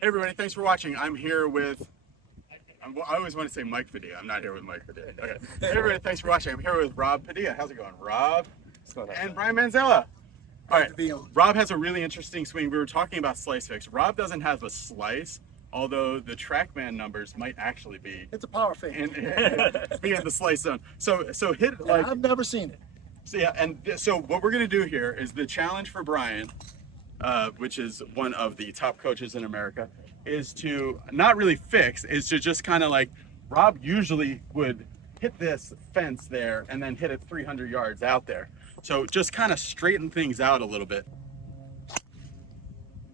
Hey everybody, thanks for watching. I'm here with, I always want to say Mike Padilla. I'm not here with Mike Padilla. Okay. Hey everybody, thanks for watching. I'm here with Rob Padilla. How's it going, Rob? What's going on? And Brian Manzella. All right, Rob has a really interesting swing. We were talking about slice fix. Rob doesn't have a slice, although the TrackMan numbers might actually be. It's a power fade. Be in the slice zone. So hit like. I've never seen it. So yeah, and so what we're gonna do here is the challenge for Brian, which is one of the top coaches in America, is to not really fix, is to just kind of like, Rob usually would hit this fence there and then hit it 300 yards out there. So just kind of straighten things out a little bit.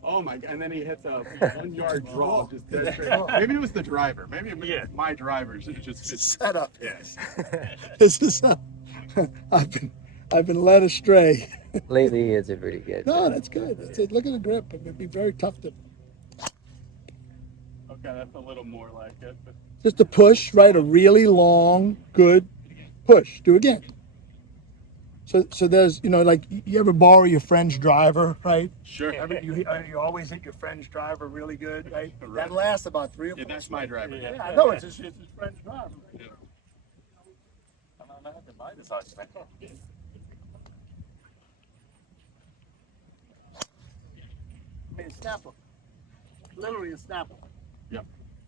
Oh my, and then he hits a 1 yard draw, just dead straight. Maybe it was the driver. Maybe it was my driver. Just Set up. Yes. This is I've been led astray. Lately, it's a pretty good. No, that's good. That's it. Look at the grip. It'd be very tough to Okay, that's a little more like it. But just to push, right? A really long, good push. Do again. So there's, like you ever borrow your friend's driver, right? sure. You always hit your friend's driver really good, right? Right. That lasts about 3 or 4. Yeah, that's my driver. Yeah, I know it's his friend's driver. Yeah. I have to buy this argument. I mean, snapper. Literally a snapper. Yep.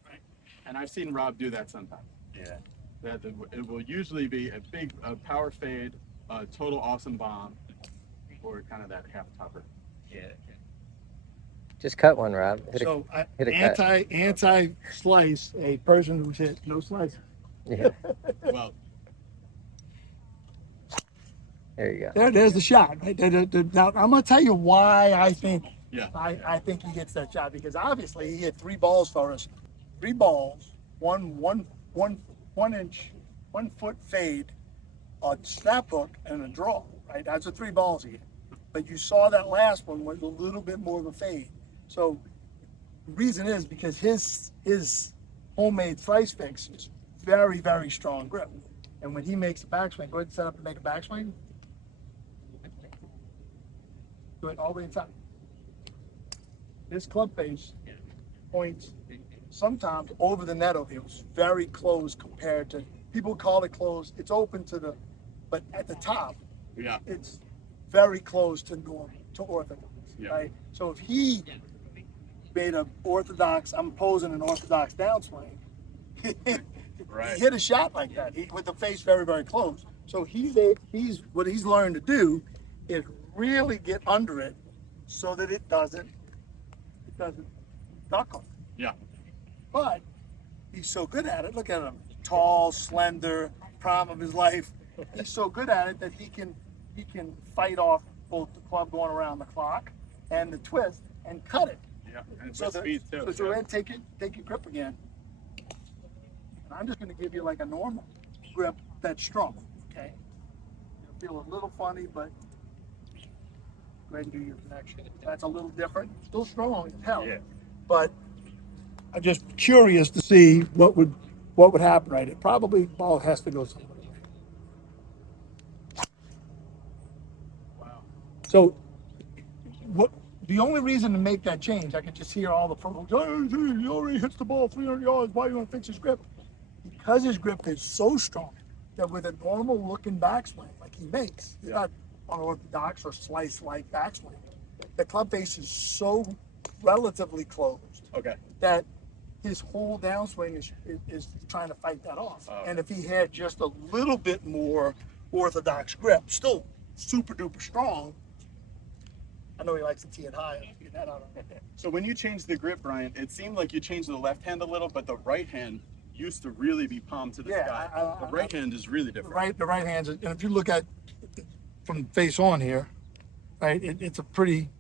Right. And I've seen Rob do that sometimes. Yeah. That it will usually be a big power fade, total awesome bomb, or kind of that half topper. Yeah. Just cut one, Rob. Hit So hit a cut. anti slice a person who's hit no slice. Yeah. Well, There you go. There's the shot, right? Now I'm gonna tell you why I think yeah. I think he gets that shot, because obviously he hit 3 balls for us. 3 balls, one inch, 1 foot fade, a snap hook, and a draw. Right? That's the 3 balls he hit. But you saw that last one was a little bit more of a fade. So the reason is because his homemade slice fix is very, very strong grip. And when he makes a backswing, go ahead and set up and make a backswing. Do it all the way inside. This club face points sometimes over the net over here. It was very close compared to, people call it close. It's open to the, but at the top, Yeah. it's very close to normal, to orthodox, Yeah. right? So if he made an orthodox, I'm posing an orthodox downswing, Right. he hit a shot like that, with the face very, very close. So what he's learned to do is really get under it so that it doesn't duck him. Yeah. But he's so good at it. Look at him, tall, slender, prime of his life. He's so good at it that he can fight off both the club going around the clock and the twist and cut it. Yeah. And So with speed too. so then take your grip again. And I'm just going to give you like a normal grip that's strong. Okay. You'll feel a little funny, but go ahead and do your connection. That's a little different. Still strong as hell. Yeah. But I'm just curious to see what would happen, right? It probably ball has to go somewhere. Wow. So what the only reason to make that change, I could just hear all the pros, "Hey, he already hits the ball 300 yards, why are you gonna fix his grip?" Because his grip is so strong that with a normal looking backswing like he makes, it's not unorthodox or slice like backswing, the club face is so relatively closed Okay. that his whole downswing is trying to fight that off. And if he had just a little bit more orthodox grip, still super duper strong, I know he likes to tee it high. Get that out of it. So when you changed the grip, Brian, it seemed like you changed the left hand a little, but the right hand used to really be palm to the sky. The right hand is really different. The right hand's, and if you look at from face on here, right, it's a pretty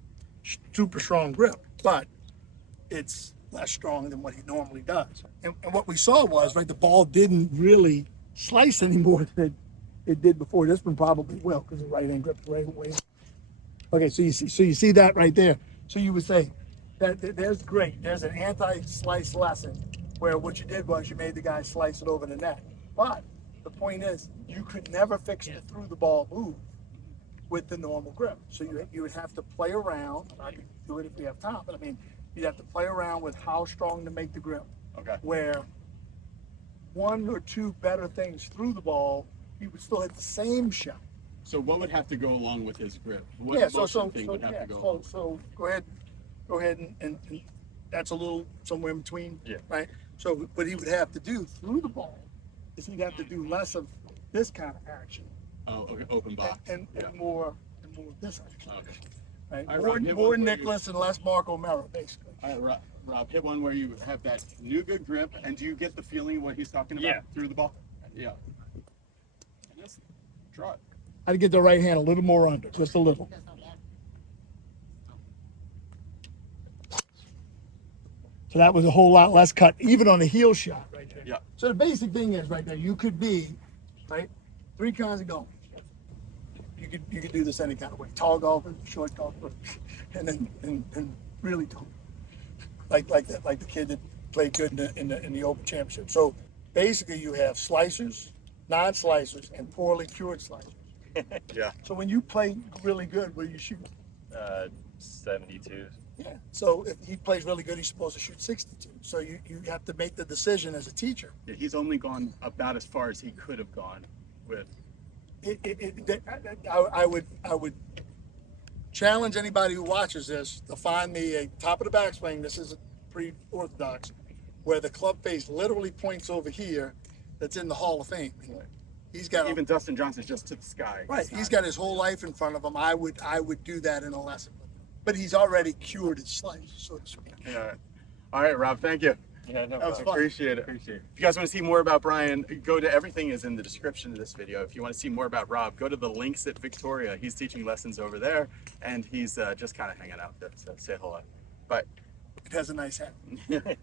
super strong grip, but it's less strong than what he normally does. And what we saw was, right, the ball didn't really slice any more than it did before. This one probably will, because the right hand grip the right way. Okay, so you see that right there. So you would say that there's great. There's an anti-slice lesson where what you did was you made the guy slice it over the net. But the point is, you could never fix the through the ball move with the normal grip. So you would have to play around. I could do it if we have time, but I mean, You'd have to play around with how strong to make the grip. Okay. Where one or two better things through the ball, he would still hit the same shot. So what would have to go along with his grip? What Yeah, thing would have to go along? so go ahead and that's a little somewhere in between. Yeah. Right. So what he would have to do through the ball is he'd have to do less of this kind of action. Oh, okay, open box. And more of this action. Okay. Right. All right, Rob, More Nicholas and less Marco Mero, basically. All right, Rob, hit one where you have that new good grip, and do you get the feeling of what he's talking about through the ball? Yeah. And just draw it. I'd get the right hand a little more under, just a little. So that was a whole lot less cut, even on a heel shot right there. Yeah. So the basic thing is right there, you could be, right, three kinds of golf. You could do this any kind of way. Tall golfer, short golfer, and then really tall. Like the kid that played good in the Open Championship. So basically you have slicers, non-slicers, and poorly cured slicers. Yeah. So when you play really good, what do you shoot? 72. Yeah. So if he plays really good, he's supposed to shoot 62. So you have to make the decision as a teacher. Yeah, he's only gone about as far as he could have gone with. I would challenge anybody who watches this to find me a top of the backswing. This is pretty orthodox, where the club face literally points over here. That's in the Hall of Fame. He's got Even Dustin Johnson's just to the sky. right. He's got his whole life in front of him. I would do that in a lesson, but he's already cured his slice, so to speak. Yeah. All right, Rob. Thank you. Yeah, no That was problem. fun. Appreciate it. Appreciate it. If you guys want to see more about Brian, go to everything is in the description of this video. If you want to see more about Rob, go to the links at Victoria. He's teaching lessons over there, and he's just kind of hanging out there. So say hello. Bye. It has a nice hat.